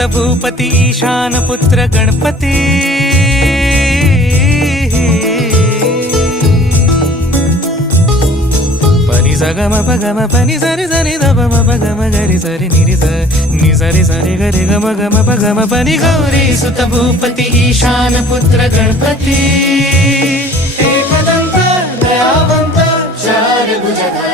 सुत भूपती ईशान पुत्र गणपती पनी सगम पगम पनी सरि सरि दम पगम गरि सरि निरि नि सरि सरि गरि गम गम पगम पनी गौरी सुत भूपती ईशान पुत्र गणपती एकदंत दयावंत चार भुजधारी